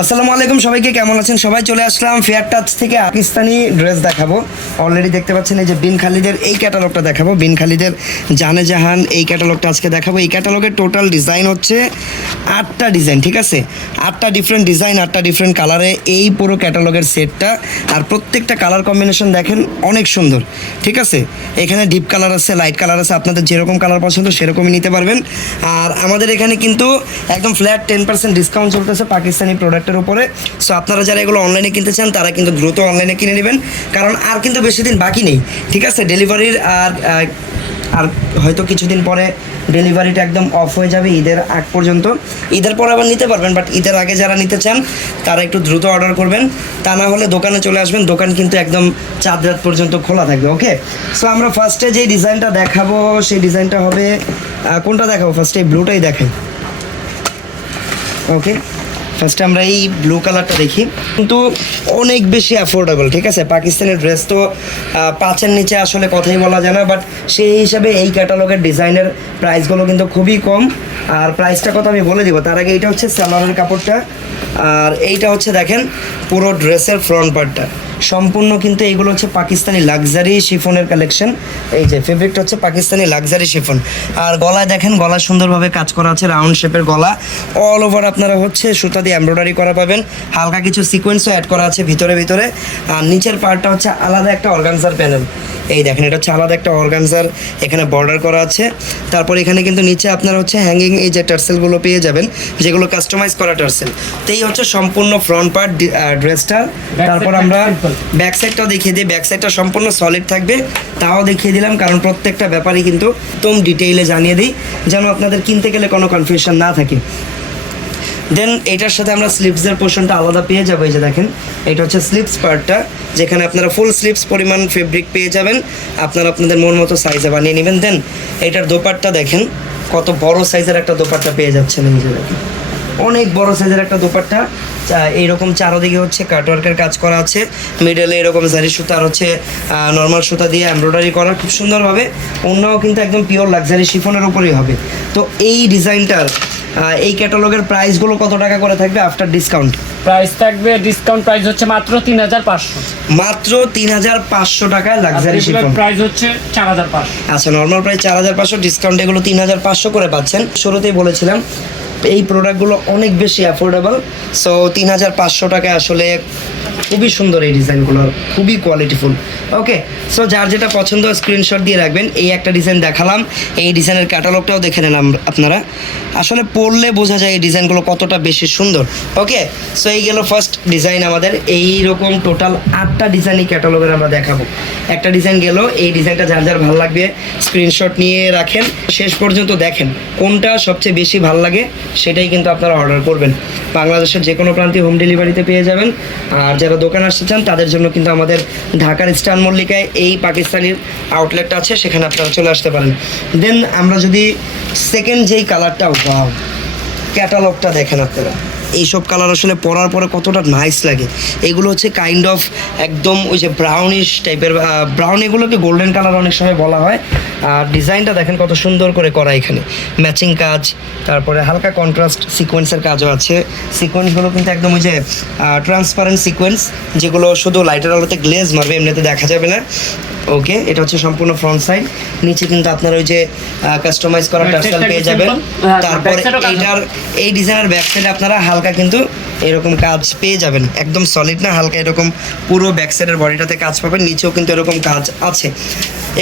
আসসালামু আলাইকুম, সবাইকে কেমন আছেন? সবাই চলে আসলাম ফেয়ার টাচ থেকে পাকিস্তানি ড্রেস দেখাবো। অলরেডি দেখতে পাচ্ছেন এই যে বিন খালিদের এই ক্যাটালগটা দেখাবো। বিন খালিদের জানে জাহান এই ক্যাটালগটা আজকে দেখাবো। এই ক্যাটালগের টোটাল ডিজাইন হচ্ছে 8টা ডিজাইন, ঠিক আছে? 8টা ডিফারেন্ট ডিজাইন, 8টা ডিফারেন্ট কালারে এই পুরো ক্যাটালগের সেটটা। আর প্রত্যেকটা কালার কম্বিনেশন দেখেন অনেক সুন্দর, ঠিক আছে? এখানে ডিপ কালার আছে, লাইট কালার আছে, আপনাদের যেরকম কালার পছন্দ সেরকমই নিতে পারবেন। আর আমাদের এখানে কিন্তু একদম ফ্ল্যাট 10% ডিসকাউন্ট চলতেছে পাকিস্তানি প্রোডাক্টের উপরে। সো আপনারা যারা এগুলো অনলাইনে কিনতে চান তারা কিন্তু দ্রুত অনলাইনে কিনে নেবেন, কারণ আর কিন্তু বেশি দিন বাকি নেই, ঠিক আছে? ডেলিভারির আর হয়তো কিছুদিন পরে ডেলিভারিটা একদম অফ হয়ে যাবে ঈদের আগ পর্যন্ত। ঈদের পর আবার নিতে পারবেন, বাট ঈদের আগে যারা নিতে চান তারা একটু দ্রুত অর্ডার করবেন, তা না হলে দোকানে চলে আসবেন। দোকান কিন্তু একদম চাঁদ রাত পর্যন্ত খোলা থাকবে, ওকে? সো আমরা ফার্স্টে যে ডিজাইনটা দেখাবো সেই ডিজাইনটা হবে, কোনটা দেখাবো ফার্স্টে? এই ব্লুটাই দেখাই, ওকে? ফার্স্টে আমরা এই ব্লু কালারটা দেখি, কিন্তু অনেক বেশি অ্যাফোর্ডেবল, ঠিক আছে? পাকিস্তানের ড্রেস তো 5-এর নিচে আসলে কথাই বলা যায় না, বাট সেই হিসাবে এই ক্যাটালগের ডিজাইনের প্রাইসগুলো কিন্তু খুবই কম। আর প্রাইসটা কথা আমি বলে দিব, তার আগে এইটা হচ্ছে সালোয়ারের কাপড়টা, আর এইটা হচ্ছে দেখেন পুরো ড্রেসের ফ্রন্ট পার্টটা সম্পূর্ণ কিন্তু এইগুলো হচ্ছে পাকিস্তানি লাক্সারি শিফনের কালেকশন। এই যে ফেব্রিকটা হচ্ছে পাকিস্তানি লাক্সারি শিফন। আর গলায় দেখেন, গলায় সুন্দরভাবে কাজ করা আছে, রাউন্ড শেপের গলা। অল ওভার আপনারা হচ্ছে সুতা দিয়ে এমব্রয়ডারি করা পাবেন, হালকা কিছু সিকোয়েন্সও অ্যাড করা আছে ভিতরে ভিতরে। আর নিচের পার্টটা হচ্ছে আলাদা একটা অর্গানজার প্যানেল। এই দেখেন, এটা হচ্ছে আলাদা একটা অর্গানজার এখানে বর্ডার করা আছে। তারপর এখানে কিন্তু নিচে আপনারা হচ্ছে হ্যাঙ্গিং এই যে টার্সেলগুলো পেয়ে যাবেন, যেগুলো কাস্টমাইজ করা টার্সেল। তো এই হচ্ছে সম্পূর্ণ ফ্রন্ট পার্ট ড্রেসটা। তারপর আমরা ব্যাক সাইডটাও দেখিয়ে দিই। ব্যাক সাইডটা সম্পূর্ণ সলিড থাকবে, তাও দেখিয়ে দিলাম, কারণ প্রত্যেকটা ব্যাপারই কিন্তু একদম ডিটেইলে জানিয়ে দিই, যেন আপনাদের কিনতে গেলে কোনো কনফিউশন না থাকে। দেন এটার সাথে আমরা স্লিভসের পোর্শনটা আলাদা পেয়ে যাবো। এই যে দেখেন, এটা হচ্ছে স্লিভস পার্টটা, যেখানে আপনারা ফুল স্লিভস পরিমাণ ফেব্রিক পেয়ে যাবেন, আপনারা আপনাদের মন মতো সাইজে বানিয়ে নেবেন। দেন এটার দোপাট্টা দেখেন, কত বড় সাইজের একটা দোপাট্টা পেয়ে যাচ্ছেন। এই যে দেখেন, অনেক বড় সাইজের একটা দোপাট্টা। এইরকম চারোদিকে হচ্ছে কাটওয়ার্কের কাজ করা আছে, মিডলে এরকম জারি সুতা আর হচ্ছে নর্মাল সুতা দিয়ে এমব্রয়ডারি করা খুব সুন্দরভাবে। অন্যও কিন্তু একদম পিওর লাক্সারি শিফনের উপরেই হবে। তো এই ডিজাইনটার এই ক্যাটালগের প্রাইসগুলো কত টাকা করে থাকবে আফটার ডিসকাউন্ট? প্রাইস থাকবে, ডিসকাউন্ট প্রাইস হচ্ছে মাত্র 3500। মাত্র 3500 টাকায় লাক্সারি শিফন। প্রাইস হচ্ছে 4500। আচ্ছা, নর্মাল প্রাইস 4500, ডিসকাউন্ট এগুলো 3500 করে পাচ্ছেন। শুরুতেই বলেছিলাম এই প্রোডাক্টগুলো অনেক বেশি অ্যাফোর্ডেবল। সো 3500 টাকায় আসলে খুবই সুন্দর এই ডিজাইনগুলো, খুবই কোয়ালিটিফুল, ওকে? সো যার যেটা পছন্দ স্ক্রিনশট দিয়ে রাখবেন। এই একটা ডিজাইন দেখালাম, এই ডিজাইনের ক্যাটালগটাও দেখে নেন আপনারা। আসলে পড়লে বোঝা যায় এই ডিজাইনগুলো কতটা বেশি সুন্দর, ওকে? সো এই গেল ফার্স্ট ডিজাইন আমাদের। এইরকম টোটাল 8টা ডিজাইনই ক্যাটালগের আমরা দেখাবো। একটা ডিজাইন গেল, এই ডিজাইনটা যার যার ভালো লাগবে স্ক্রিনশট নিয়ে রাখেন, শেষ পর্যন্ত দেখেন কোনটা সবচেয়ে বেশি ভালো লাগে সেটাই কিন্তু আপনারা অর্ডার করবেন। বাংলাদেশের যে কোনো প্রান্তে হোম ডেলিভারিতে পেয়ে যাবেন। আর যারা দোকানে আসতে চান তাদের জন্য কিন্তু আমাদের ঢাকার স্টার মল্লিকায় এই পাকিস্তানির আউটলেটটা আছে, সেখানে আপনারা চলে আসতে পারেন। দেন আমরা যদি সেকেন্ড যেই কালারটা, ওয়াও, ক্যাটালগটা দেখেন আপনারা, এইসব কালার আসলে পরার পরে কতটা নাইস লাগে। এগুলো হচ্ছে কাইন্ড অফ একদম ওই যে ব্রাউনিশ টাইপের, ব্রাউন, এগুলোকে গোল্ডেন কালার অনেক সময় বলা হয়। আর ডিজাইনটা দেখেন কত সুন্দর করে করা, এখানে ম্যাচিং কাজ, তারপরে হালকা কন্ট্রাস্ট সিকোয়েন্সের কাজও আছে। সিকোয়েন্সগুলো কিন্তু একদম ওই যে ট্রান্সপারেন্ট সিকোয়েন্স, যেগুলো শুধু লাইটের আলোতে গ্লেজ মারবে, এমনিতে দেখা যাবে না, ওকে? এটা হচ্ছে সম্পূর্ণ ফ্রন্ট সাইড। নিচে কিন্তু আপনার ওই যে কাস্টমাইজ করা টার্সেল পেয়ে যাবেন। তারপরে এইটার এই ডিজাইনের ব্যাক সাইডে আপনারা হালকা কিন্তু এরকম কাজ পেয়ে যাবেন, একদম সলিড না, হালকা এরকম পুরো ব্যাক সাইডের বডিটাতে কাজ পাবেন। নিচেও কিন্তু এরকম কাজ আছে।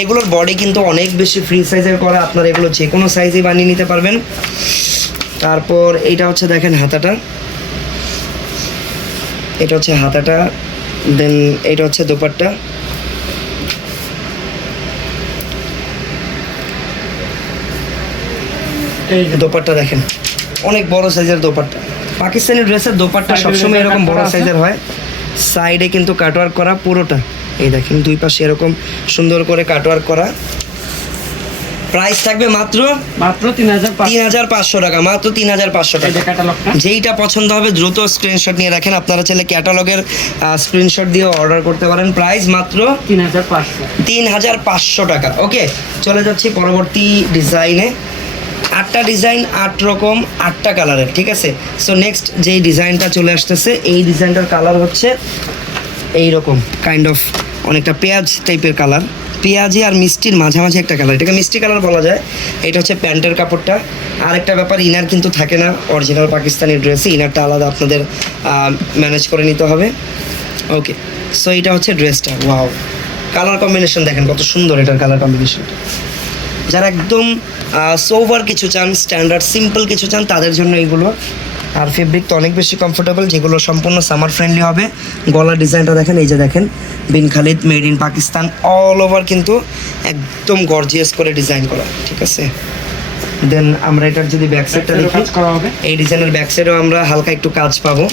এগুলোর বডি কিন্তু অনেক বেশি ফ্রি সাইজের করা, আপনারা এগুলো যে কোনো সাইজে বানিয়ে নিতে পারবেন। তারপর এইটা হচ্ছে দেখেন হাতাটা, এটা হচ্ছে হাতাটা। দেন এটা হচ্ছে দোপাট্টা। দোপাট্টা দেখেন, অনেক বড় সাইজের দোপাট্টা। পাকিস্তানি ড্রেসের দোপাট্টা সবসময় এরকম বড় সাইজের হয়। সাইডে কিন্তু কাটওয়ার্ক করা পুরোটা, এই দেখেন দুই পাশে এরকম সুন্দর করে কাটওয়ার্ক করা। প্রাইস থাকবে মাত্র 3500 টাকা, মাত্র 3500 টাকা। যেইটা পছন্দ হবে দ্রুত স্ক্রিনশট নিয়ে রাখেন। আপনারা চাইলে ক্যাটালগের স্ক্রিনশট দিয়ে অর্ডার করতে পারেন। প্রাইস মাত্র 3500 টাকা, ওকে? চলে যাচ্ছি পরবর্তী ডিজাইনে। 8টা ডিজাইন 8 রকম 8টা কালারের, ঠিক আছে। সো নেক্সট যেই ডিজাইনটা চলে আসতেছে, এই ডিজাইনটার কালার হচ্ছে এইরকম কাইন্ড অফ অনেকটা পেঁয়াজ টাইপের কালার, পেঁয়াজি আর মিষ্টির মাঝামাঝি একটা কালার, এটাকে মিষ্টি কালার বলা যায়। এটা হচ্ছে প্যান্টের কাপড়টা। আর একটা ব্যাপার, ইনার কিন্তু থাকে না অরিজিনাল পাকিস্তানি ড্রেসে, ইনারটা আলাদা আপনাদের ম্যানেজ করে নিতে হবে। ওকে, সো এটা হচ্ছে ড্রেসটা। ওয়াও, কালার কম্বিনেশন দেখেন কত সুন্দর এটার কালার কম্বিনেশনটা। যারা একদম সোভার কিছু চান, স্ট্যান্ডার্ড সিম্পল কিছু চান, তাদের জন্য এইগুলো। আর ফেব্রিক তো অনেক বেশি কমফোর্টেবল, যেগুলো সম্পূর্ণ সামার ফ্রেন্ডলি হবে। গলার ডিজাইনটা দেখেন, এই যে দেখেন Bin Khalid made in Pakistan, all over কিন্তু একদম গর্জিয়াস করে ডিজাইন করা, ঠিক আছে। দেন আমরা এটার যদি ব্যাক সাইডটা দেখি, কাজ করা হবে। এই ডিজাইনের ব্যাক সাইডেও আমরা হালকা একটু কাজ পাবো,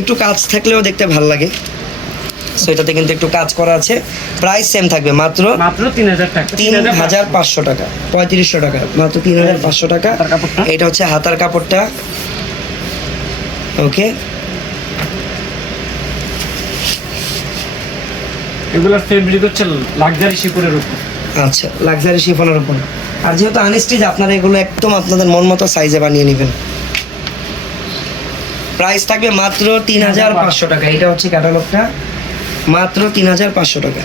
একটু কাজ থাকলেও দেখতে ভালো লাগে। সো এটাতে কিন্তু একটু কাজ করা আছে। প্রাইস সেম থাকবে, মাত্র 3000 টাকা, 3500 টাকা, 3500 টাকা, মাত্র 3500 টাকা। হাতার কাপড়টা। এটা হচ্ছে হাতার কাপড়টা। ওকে, এগুলোর ফেব্রিক হচ্ছে লাক্সারি শিপরের উপর। আচ্ছা, লাক্সারি শিফনের উপর। আর যেহেতু আনস্টিচ, আপনারা এগুলো একদম আপনাদের মন মতো সাইজে বানিয়ে নেবেন। প্রাইস থাকবে মাত্র 3500 টাকা। এটা হচ্ছে ক্যাটালগটা, মাত্র 3500 টাকা।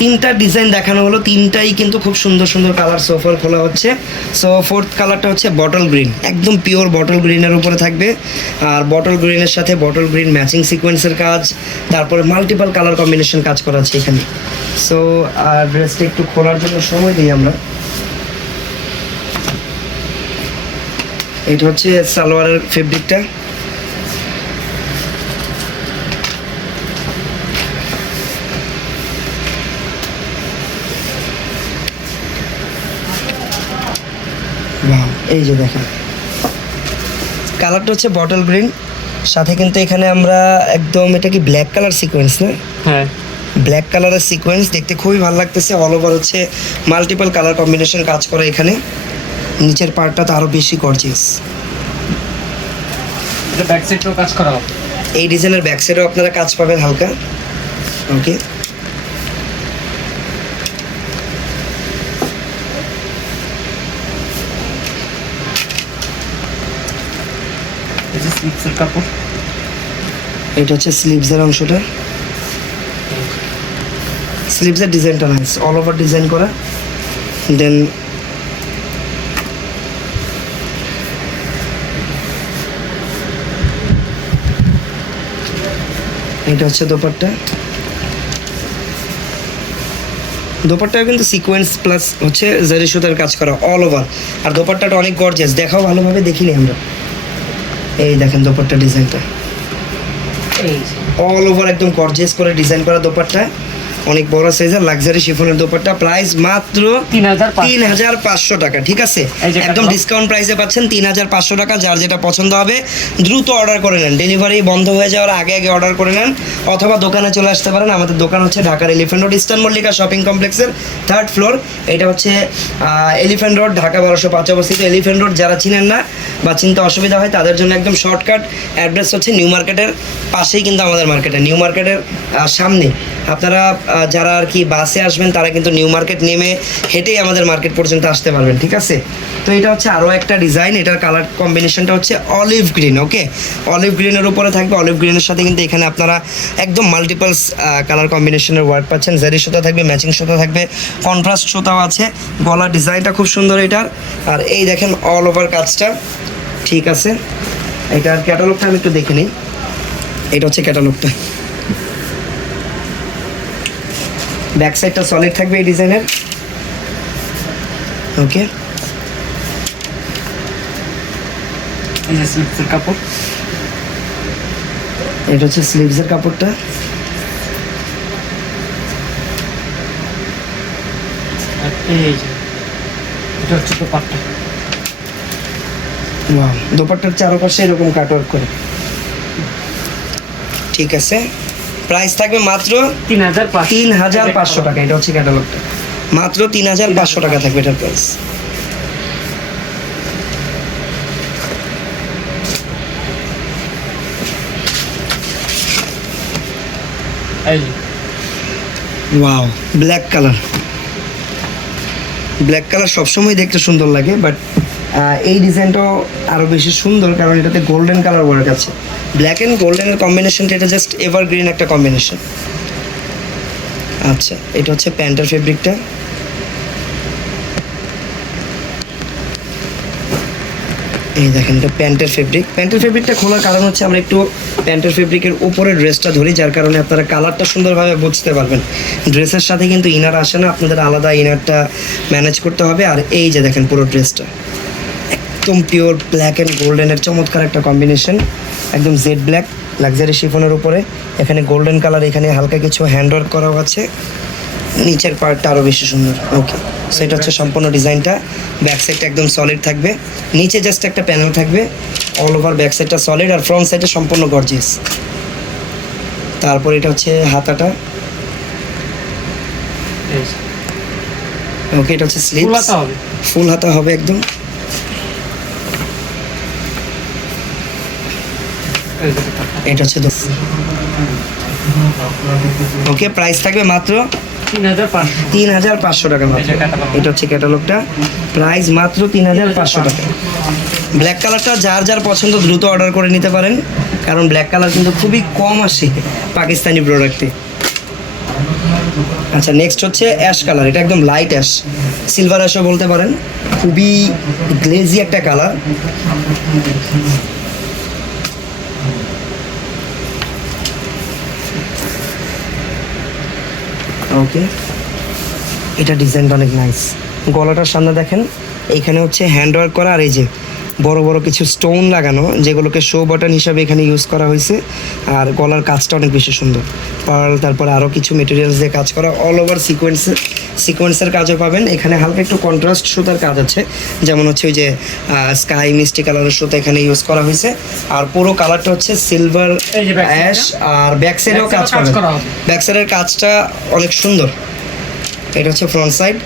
তিনটা ডিজাইন দেখানো হলো, তিনটাই কিন্তু খুব সুন্দর সুন্দর কালার সোফার খোলা হচ্ছে। সো ফোর্থ কালারটা হচ্ছে বটল গ্রিন, একদম পিওর বটল গ্রিনের উপরে থাকবে। আর বটল গ্রিনের সাথে বটল গ্রিন ম্যাচিং সিকোয়েন্সের কাজ, তারপরে মাল্টিপল কালার কম্বিনেশন কাজ করা আছে এখানে। সো আর ড্রেসটা একটু খোলার জন্য সময় দিই আমরা। এটা হচ্ছে সালোয়ারের ফেব্রিকটা। এই যে দেখেন, কালারটা হচ্ছে বটল গ্রিন, সাথে কিন্তু এখানে আমরা একদম, এটা কি ব্ল্যাক কালার সিকোয়েন্স না? হ্যাঁ, ব্ল্যাক কালারের সিকোয়েন্স, দেখতে খুবই ভালো লাগতেছে। অল ওভার হচ্ছে মাল্টিপল কালার কম্বিনেশন কাজ করে এখানে। নিচের পার্টটা তো আরও বেশি গর্জিয়াস। এটা ব্যাক সাইডেও কাজ করা হবে। এই ডিজাইনের ব্যাক সাইডেও আপনারা কাজ পাবেন হালকা। ওকে, এই যে স্লিপসের কাপড়। এটা হচ্ছে স্লিভসের অংশটা। স্লিভসের ডিজাইনটা নাইস, অল ওভার ডিজাইন করা। দেন এটা হচ্ছে দোপাট্টা। দোপাট্টাও কিন্তু সিকোয়েন্স প্লাস হচ্ছে জারি সুতার কাজ করা অল ওভার। আর দোপাট্টাটা অনেক গর্জিয়াস, দেখাও ভালোভাবে দেখিনি আমরা। এই দেখেন দোপাট্টা ডিজাইনটা, এই অল ওভার একদম গর্জিয়াস করে ডিজাইন করা দোপাট্টা, অনেক বড় সাইজের লাক্সারি শিফনের দোপাট্টা। প্রাইস মাত্র 3500 টাকা, ঠিক আছে। এই যে একদম catalog। ডিসকাউন্ট প্রাইসে পাচ্ছেন 3500 টাকা। যার যেটা পছন্দ হবে দ্রুত অর্ডার করে নেন, ডেলিভারি বন্ধ হয়ে যাওয়ার আগে আগে অর্ডার করে নেন, অথবা দোকানে চলে আসতে পারেন। আমাদের দোকান হচ্ছে ঢাকার elephant road, eastern Mallika shopping কমপ্লেক্সের 3rd ফ্লোর। এটা হচ্ছে এলিফ্যান্ট রোড, ঢাকা 1205 অবস্থিত। এলিফ্যান্ট রোড যারা চিনেন না বা চিনতে অসুবিধা হয়, তাদের জন্য একদম শর্টকাট অ্যাড্রেস হচ্ছে নিউ মার্কেটের পাশেই কিন্তু আমাদের মার্কেটে, নিউ মার্কেটের সামনে। আপনারা যারা আর কি বাসে আসবেন, তারা কিন্তু নিউ মার্কেট নেমে হেঁটেই আমাদের মার্কেট পর্যন্ত আসতে পারবেন, ঠিক আছে। তো এটা হচ্ছে আরও একটা ডিজাইন, এটার কালার কম্বিনেশনটা হচ্ছে অলিভ গ্রিন। ওকে, অলিভ গ্রিনের উপরে থাকবে, অলিভ গ্রিনের সাথে কিন্তু এখানে আপনারা একদম মাল্টিপলস কালার কম্বিনেশনের ওয়ার্ক পাচ্ছেন। জারি সুতা থাকবে, ম্যাচিং সুতা থাকবে, কন্ট্রাস্ট সুতাও আছে। গলার ডিজাইনটা খুব সুন্দর এটার। আর এই দেখেন অল ওভার কাজটা, ঠিক আছে। এটার ক্যাটালগটা আমি একটু দেখে নিই। এটা হচ্ছে ক্যাটালগটা। ব্যাক সাইডটা সলিড থাকবে এই ডিজাইনের। ওকে, এই যে স্লিপসের কাপড়। এটা হচ্ছে স্লিভসের কাপড়টা। আর এই যে এটা হচ্ছে দোপাট্টা। ওয়াও, দোপাট্টার চারপাশে এরকম কাটওয়ার্ক করে, ঠিক আছে। প্রাইস থাকবে মাত্র 3500 টাকা। এটা হচ্ছে ক্যাটালগটা, মাত্র 3500 টাকা থাকবে এটার প্রাইস। এই যে wow, black colour. Black colour সবসময় দেখতে সুন্দর লাগে, বাট এই ডিজাইনটাও আরও বেশি সুন্দর কারণ এটাতে গোল্ডেন কালার ওয়ার্ক আছে। ব্ল্যাক অ্যান্ড গোল্ডেনের কম্বিনেশনটা এটা জাস্ট এভারগ্রিন একটা কম্বিনেশন। আচ্ছা, এটা হচ্ছে প্যান্টের ফেব্রিকটা। এই দেখেন, এটা প্যান্টের ফেব্রিক। প্যান্টের ফেব্রিকটা খোলার কারণ হচ্ছে আমরা একটু প্যান্টের ফেব্রিকের উপরে ড্রেসটা ধরি, যার কারণে আপনারা কালারটা সুন্দরভাবে বুঝতে পারবেন। ড্রেসের সাথে কিন্তু ইনার আসে না, আপনাদের আলাদা ইনারটা ম্যানেজ করতে হবে। আর এই যে দেখেন পুরো ড্রেসটা একদম পিওর ব্ল্যাক অ্যান্ড গোল্ডেনের চমৎকার একটা কম্বিনেশন, একদম জেড ব্ল্যাক লাক্সারি শিফনের উপরে। এখানে গোল্ডেন কালার, এখানে হালকা কিছু হ্যান্ডওয়ার্ক করাও আছে। নিচের পার্টটা আরও বেশি সুন্দর। ওকে, সো এটা হচ্ছে সম্পূর্ণ ডিজাইনটা। ব্যাক সাইডটা একদম সলিড থাকবে, নিচে জাস্ট একটা প্যানেল থাকবে। অল ওভার ব্যাক সাইডটা সলিড আর ফ্রন্ট সাইডে সম্পূর্ণ গর্জিয়াস। তারপর এটা হচ্ছে হাতাটা। ওকে, এটা হচ্ছে স্লিভস, ফুল হাতা হবে একদম। এটা হচ্ছে ওকে, প্রাইস থাকবে মাত্র 3,500 টাকা মাত্র। এটা হচ্ছে ক্যাটালগটা, প্রাইস মাত্র 3,500 টাকা। ব্ল্যাক কালারটা যার যার পছন্দ দ্রুত অর্ডার করে নিতে পারেন, কারণ ব্ল্যাক কালার কিন্তু খুবই কম আসে পাকিস্তানি প্রোডাক্টে। আচ্ছা, নেক্সট হচ্ছে অ্যাশ কালার। এটা একদম লাইট অ্যাশ, সিলভার অ্যাশও বলতে পারেন। খুবই গ্লেজি একটা কালার। ওকে, এটা ডিজাইনটা অনেক নাইস। গলাটার সামনে দেখেন, এইখানে হচ্ছে হ্যান্ড ওয়ার্ক করা, আর এই যে বড় বড় কিছু স্টোন লাগানো, যেগুলোকে শো বাটন হিসাবে এখানে ইউজ করা হয়েছে। আর গলার কাজটা অনেক বেশি সুন্দর, পার্ল, তারপরে আরও কিছু মেটেরিয়ালস দিয়ে কাজ করা। অল ওভার সিকোয়েন্সের কাজও পাবেন। এখানে হালকা একটু কন্ট্রাস্ট সুতার কাজ আছে, যেমন হচ্ছে ওই যে স্কাই মিষ্টি কালারের সুতা এখানে ইউজ করা হয়েছে। আর পুরো কালারটা হচ্ছে সিলভার অ্যাশ, আর ব্যাক সাইডেও কাজ করা। ব্যাক সাইডের কাজটা অনেক সুন্দর। এটা হচ্ছে ফ্রন্ট সাইড।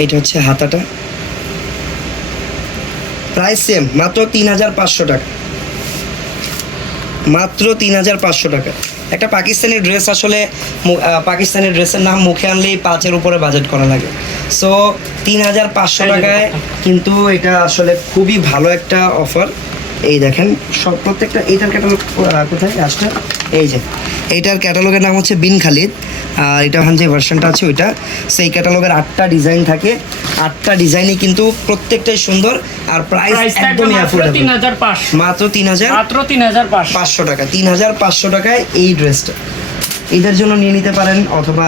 এইটা হচ্ছে হাতাটা। প্রাইস সেম, মাত্র 3,500 টাকা। মাত্র 3,500 টাকা। একটা পাকিস্তানি ড্রেস আসলে পাকিস্তানি ড্রেসের নাম মুখে আনলেই 5-এর উপরে বাজেট করা লাগে। সো 3,500 টাকায় কিন্তু এটা আসলে খুবই ভালো একটা অফার। এই দেখেন সব প্রত্যেকটা। এইটার ক্যাটালগ কোথায় আসছে? এই যে এইটার ক্যাটালগের নাম হচ্ছে বিন খালিদ, আর এটা যে ভার্সনটা আছে ওইটা। সেই ক্যাটালগের 8টা ডিজাইন থাকে, 8টা ডিজাইনই কিন্তু প্রত্যেকটাই সুন্দর। আর প্রাইস একদমই অ্যাফোর্ডেবল, মাত্র 3,500 টাকা। 3,500 টাকায় এই ড্রেসটা ঈদের জন্য নিয়ে নিতে পারেন, অথবা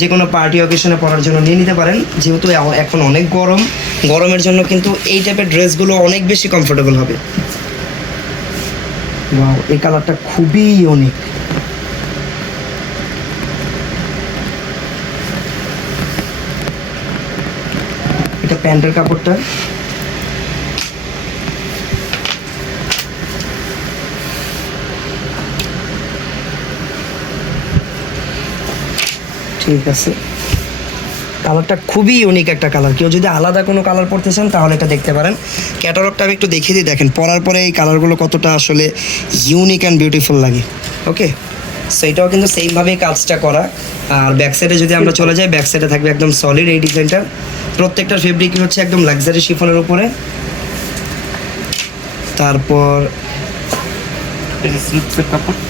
যে কোনো পার্টি অকেশনে পরার জন্য নিয়ে নিতে পারেন। যেহেতু এখন অনেক গরম, গরমের জন্য কিন্তু এই টাইপের ড্রেসগুলো অনেক বেশি কমফোর্টেবল হবে। ওয়াও, এই কালারটা খুবই ইউনিক। এটা প্যান্টের কাপড়টা। ঠিক আছে, কালারটা খুবই ইউনিক একটা কালার। কেউ যদি আলাদা কোনো কালার পরতে চান তাহলে এটা দেখতে পারেন। ক্যাটালগটা আমি একটু দেখিয়ে দিই, দেখেন পরার পরে এই কালারগুলো কতটা আসলে ইউনিক অ্যান্ড বিউটিফুল লাগে। ওকে, সো এটাও কিন্তু সেইমভাবেই কাজটা করা। আর ব্যাক সাইডে যদি আমরা চলে যাই, ব্যাক সাইডে থাকবে একদম সলিড এই ডিজাইনটা। প্রত্যেকটার ফেব্রিকই হচ্ছে একদম লাক্সারি শিফনের উপরে। তারপর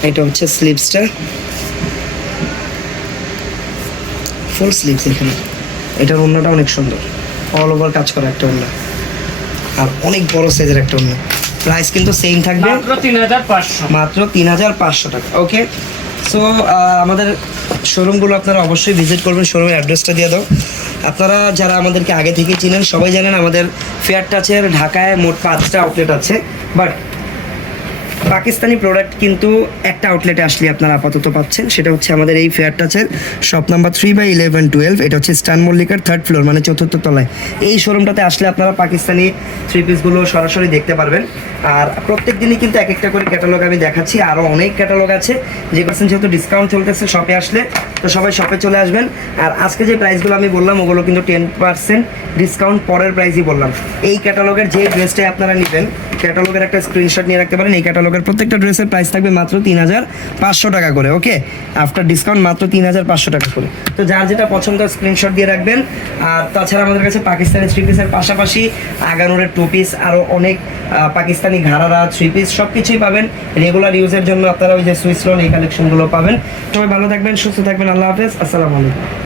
এটা হচ্ছে স্লিভসটা, ফুল স্লিভস এখানে। এটার ওড়নাটা অনেক সুন্দর, অল ওভার কাজ করা একটা ওড়না, আর অনেক বড় সাইজের একটা ওড়না। প্রাইস কিন্তু সেম থাকবে, মাত্র 3,500 টাকা। ওকে, সো আমাদের শোরুমগুলো আপনারা অবশ্যই ভিজিট করবেন। শোরুমের অ্যাড্রেসটা দিয়ে দাও। আপনারা যারা আমাদেরকে আগে থেকে চিনেন সবাই জানেন আমাদের ফেয়ার টাচের ঢাকায় মোট 5টা আউটলেট আছে, বাট পাকিস্তানি প্রোডাক্ট কিন্তু একটা আউটলেটে আসলে আপনারা আপাতত পাচ্ছেন, সেটা হচ্ছে আমাদের এই ফেয়ার টাচের শপ নাম্বার 3/11-12। এটা হচ্ছে স্টান মল্লিকার 3rd ফ্লোর, মানে 4র্থ তলায়। এই শোরুমটাতে আসলে আপনারা পাকিস্তানি 3 পিসগুলো সরাসরি দেখতে পারবেন। আর প্রত্যেক দিনই কিন্তু এক একটা করে ক্যাটালগ আমি দেখাচ্ছি, আরও অনেক ক্যাটালগ আছে। যেহেতু ডিসকাউন্ট চলতেছে শপে আসলে, তো সবাই শপে চলে আসবেন। আর আজকে যে প্রাইসগুলো আমি বললাম ওগুলো কিন্তু 10% ডিসকাউন্ট পরের প্রাইসই বললাম। এই ক্যাটালগের যে ড্রেসটাই আপনারা নেবেন ক্যাটালগের একটা স্ক্রিনশট নিয়ে রাখতে পারেন। এই ক্যাটালগের প্রত্যেকটা ড্রেসের প্রাইস থাকবে মাত্র 3500 টাকা করে। ওকে, আফটার ডিসকাউন্ট মাত্র 3500 টাকা করে। তো যার যেটা পছন্দ স্ক্রিনশট দিয়ে রাখবেন। আর তাছাড়া আমাদের কাছে পাকিস্তানি থ্রি পিসের পাশাপাশি আগানোরের টু পিস, আরও অনেক পাকিস্তানি ঘাড়ারা থ্রি পিস সব কিছুই পাবেন। রেগুলার ইউজের জন্য আপনারা ওই যে সুইস রোল এই কালেকশনগুলো পাবেন। সবাই ভালো থাকবেন, সুস্থ থাকবেন, আল্লাহ হাফেজ, আসসালামু আলাইকুম।